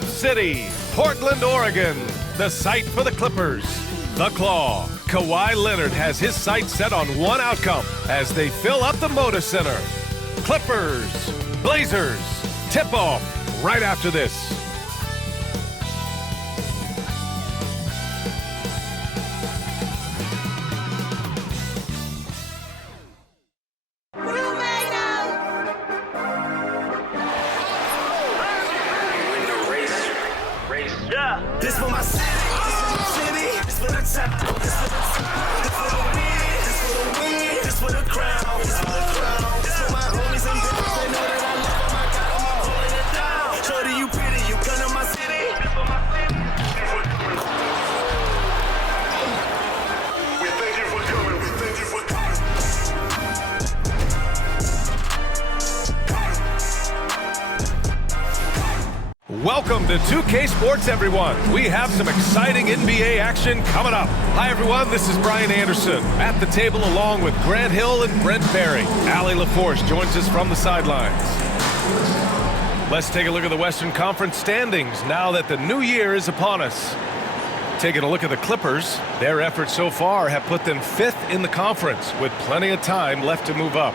Clip City, Portland, Oregon, the site for the Clippers. The Claw. Kawhi Leonard has his sights set on one outcome as they fill up the Moda Center. Clippers, Blazers, tip-off right after this. This for my city, this for the top, this for the win, this for the win, this for the crown, this for the crown, this for my homies and bitches, they know that I love them, I got them, I'm holding it down. Shorty, you pretty, you come to my city, this for my city. We thank you for coming, we thank you for coming. Welcome to 2K Sports, everyone. We have some exciting NBA action coming up. Hi, everyone. This is Brian Anderson at the table along with Grant Hill and Brent Barry. Allie LaForce joins us from the sidelines. Let's take a look at the Western Conference standings now that the new year is upon us. Taking a look at the Clippers, their efforts so far have put them 5th in the conference with plenty of time left to move up.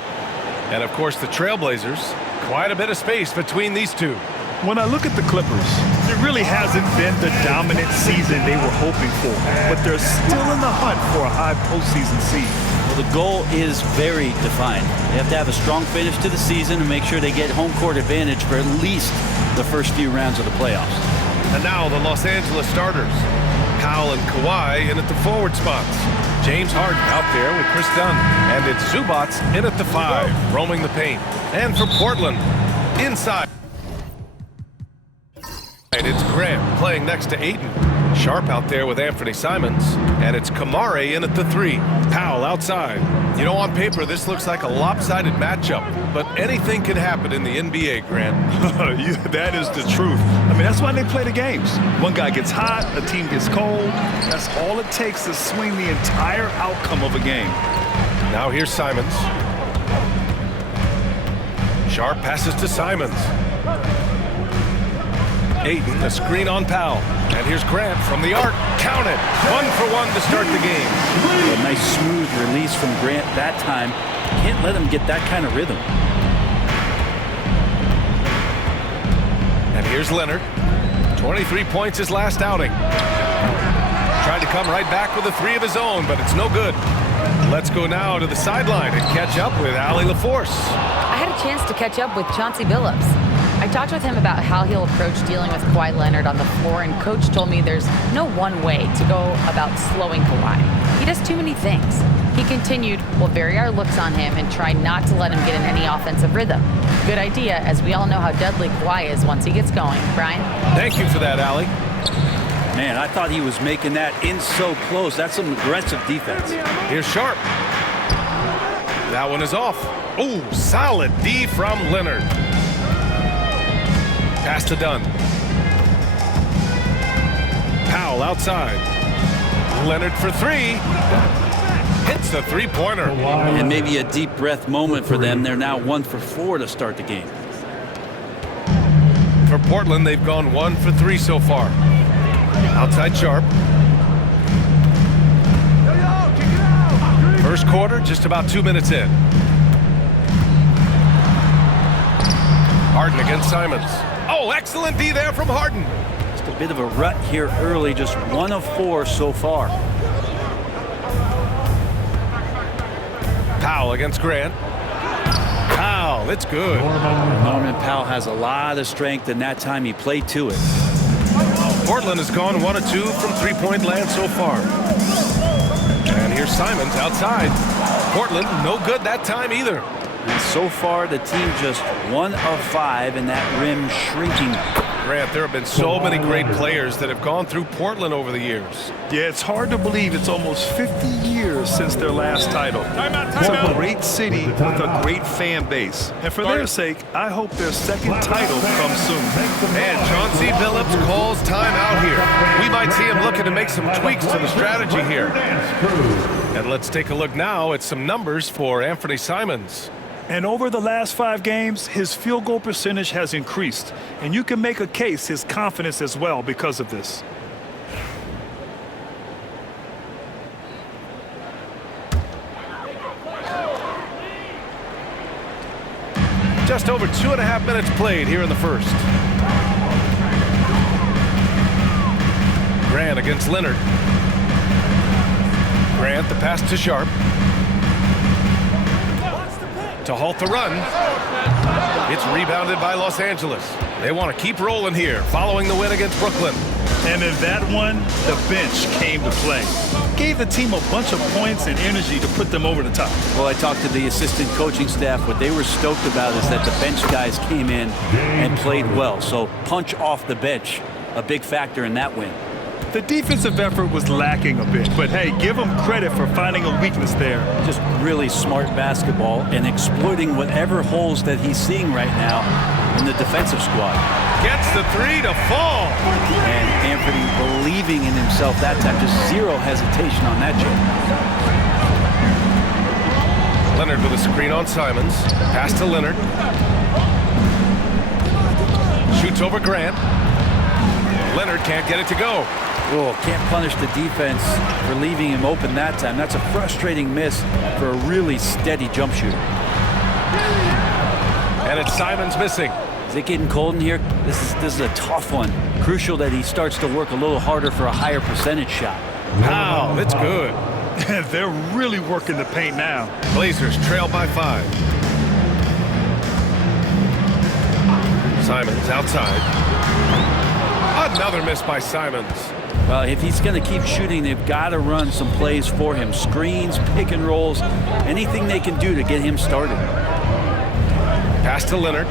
And, of course, the Trailblazers, quite a bit of space between these two. When I look at the Clippers, it really hasn't been the dominant season they were hoping for, but they're still in the hunt for a high postseason seed. Well, the goal is very defined. They have to have a strong finish to the season and make sure they get home court advantage for at least the first few rounds of the playoffs. And now the Los Angeles starters. Powell and Kawhi in at the forward spots. James Harden out there with Chris Dunn. And it's Zubac in at the 5, roaming the paint. And for Portland, inside. And it's Grant playing next to Ayton. Sharp out there with Anthony Simons. And it's Kamare in at the 3. Powell outside. You know, on paper, this looks like a lopsided matchup. But anything can happen in the NBA, Grant. That is the truth. I mean, that's why they play the games. One guy gets hot, a team gets cold. That's all it takes to swing the entire outcome of a game. Now here's Simons. Sharp passes to Simons. Ayton, a screen on Powell. And here's Grant from the arc. Count it. 1 for 1 to start the game. A nice smooth release from Grant that time. Can't let him get that kind of rhythm. And here's Leonard. 23 points his last outing. Tried to come right back with a 3 of his own, but it's no good. Let's go now to the sideline and catch up with Allie LaForce. I had a chance to catch up with Chauncey Billups. I talked with him about how he'll approach dealing with Kawhi Leonard on the floor, and Coach told me there's no one way to go about slowing Kawhi. He does too many things. He continued, we'll vary our looks on him and try not to let him get in any offensive rhythm. Good idea, as we all know how deadly Kawhi is once he gets going. Brian? Thank you for that, Allie. Man, I thought he was making that in so close. That's some aggressive defense. Here's Sharp. That one is off. Oh, solid D from Leonard. Pass to Dunn. Powell outside. Leonard for 3. Hits the 3-pointer. And maybe a deep breath moment for them. They're now 1 for 4 to start the game. For Portland, they've gone 1 for 3 so far. Outside Sharp. First quarter, just about 2 minutes in. Harden against Simons. Oh, excellent D there from Harden. Just a bit of a rut here early, just 1 of 4 so far. Powell against Grant. Powell, it's good. Norman Powell has a lot of strength, and that time he played to it. Portland has gone 1 of 2 from 3-point land so far. And here's Simons outside. Portland, no good that time either. And so far, the team just 1 of 5, and that rim shrinking. Grant, there have been so many great players that have gone through Portland over the years. Yeah, it's hard to believe it's almost 50 years since their last title. It's a great city with a great fan base. And for their sake, I hope their second title comes soon. And Chauncey Billups calls time out here. We might see him looking to make some tweaks to the strategy here. And let's take a look now at some numbers for Anthony Simons. And over the last 5 games, his field goal percentage has increased. And you can make a case his confidence as well because of this. Just over 2.5 minutes played here in the first. Grant against Leonard. Grant, the pass to Sharp. To halt the run. It's rebounded by Los Angeles. They want to keep rolling here following the win against Brooklyn. And in that one, the bench came to play. Gave the team a bunch of points and energy to put them over the top. Well, I talked to the assistant coaching staff. What they were stoked about is that the bench guys came in and played well. So punch off the bench, a big factor in that win. The defensive effort was lacking a bit, but hey, give them credit for finding a weakness there. Just really smart basketball and exploiting whatever holes that he's seeing right now in the defensive squad. Gets the 3 to fall. And Anthony believing in himself that time, just zero hesitation on that jump. Leonard with a screen on Simons. Pass to Leonard. Shoots over Grant. Leonard can't get it to go. Oh, can't punish the defense for leaving him open that time. That's a frustrating miss for a really steady jump shooter. And it's Simons missing. Is it getting cold in here? This is a tough one. Crucial that he starts to work a little harder for a higher percentage shot. Wow, that's good. They're really working the paint now. Blazers trail by 5. Simons outside. Another miss by Simons. Well, if he's going to keep shooting, they've got to run some plays for him. Screens, pick and rolls, anything they can do to get him started. Pass to Leonard.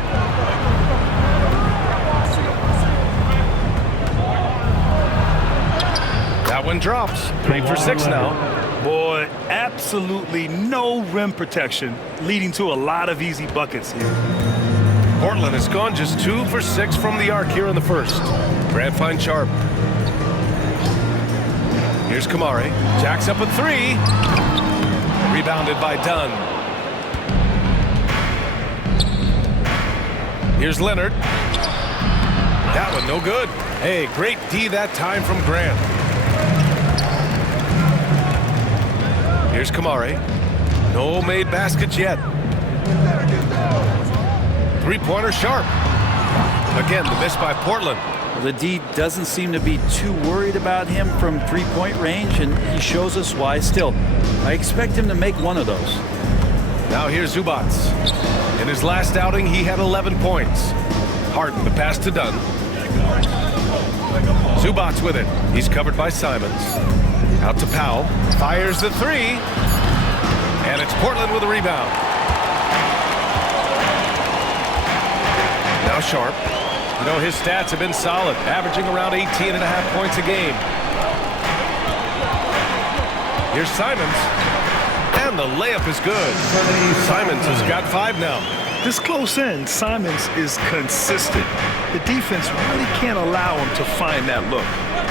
That one drops. 3 for 6 now. Boy, absolutely no rim protection, leading to a lot of easy buckets here. Portland has gone just 2 for 6 from the arc here in the first. Grant finds Sharp. Here's Kamari. Jacks up a 3. Rebounded by Dunn. Here's Leonard. That one no good. Hey, great D that time from Grant. Here's Kamari. No made baskets yet. 3-pointer Sharp. Again, the miss by Portland. The D doesn't seem to be too worried about him from three-point range, and he shows us why. Still, I expect him to make one of those. Now here's Zubac. In his last outing, he had 11 points. Harden, the pass to Dunn. Zubac with it. He's covered by Simons. Out to Powell. Fires the 3. And it's Portland with a rebound. Now Sharp. You know, his stats have been solid, averaging around 18.5 points a game. Here's Simons. And the layup is good. Simons has got 5 now. This close in, Simons is consistent. The defense really can't allow him to find that look.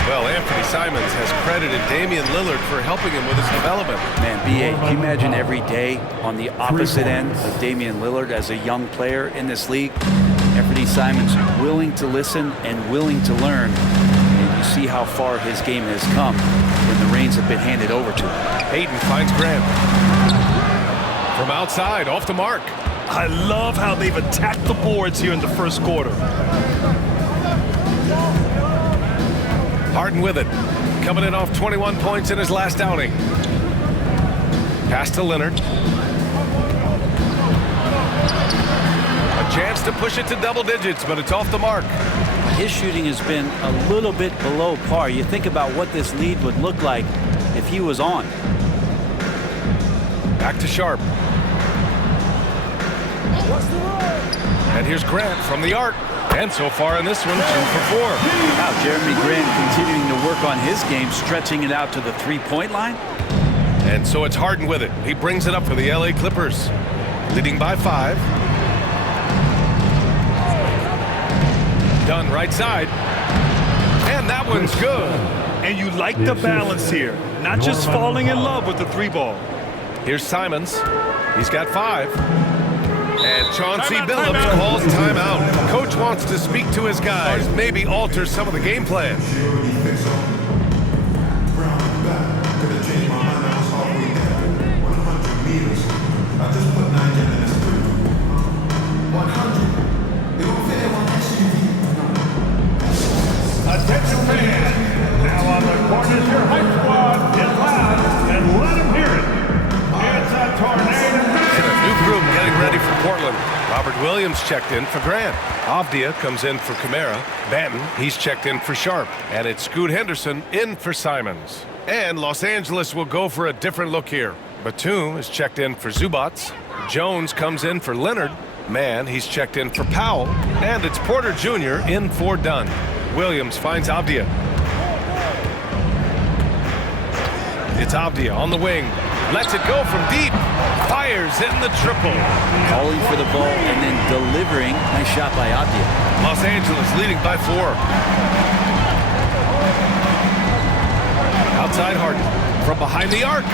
Well, Anthony Simons has credited Damian Lillard for helping him with his development. Man, B.A., can you imagine every day on the opposite end of Damian Lillard as a young player in this league? Anthony Simons willing to listen and willing to learn. And you see how far his game has come when the reins have been handed over to him. Hayden finds Grant. From outside, off the mark. I love how they've attacked the boards here in the first quarter. Harden with it. Coming in off 21 points in his last outing. Pass to Leonard. A chance to push it to double digits, but it's off the mark. His shooting has been a little bit below par. You think about what this lead would look like if he was on. Back to Sharp. And here's Grant from the arc. And so far in this one, 2 for 4. Wow, Jeremy Grant continuing to work on his game, stretching it out to the three-point line. And so it's Harden with it. He brings it up for the LA Clippers. Leading by 5. Dunn right side. And that one's good. And you like the balance here. Not just falling in love with the 3 ball. Here's Simons. He's got 5. And Chauncey Billups calls timeout. Coach wants to speak to his guys, maybe alter some of the game plan. Attention fans, now on the court is your hype squad. Get loud and let them hear it. It's a tornado. New group getting ready for Portland. Robert Williams checked in for Grant. Avdia comes in for Kamara. Banton, he's checked in for Sharp. And it's Scoot Henderson in for Simons. And Los Angeles will go for a different look here. Batum is checked in for Zubats. Jones comes in for Leonard. Mann, he's checked in for Powell. And it's Porter Jr. in for Dunn. Williams finds Avdia. It's Avdia on the wing. Lets it go from deep. Fires in the triple. Calling for the ball and then delivering. Nice shot by Avdia. Los Angeles leading by 4. Outside Harden. From behind the arc.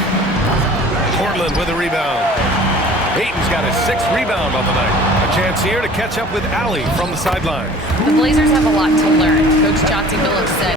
Portland with a rebound. Ayton's got his 6th rebound on the night. A chance here to catch up with Allie from the sideline. The Blazers have a lot to learn. Coach Chauncey Billups said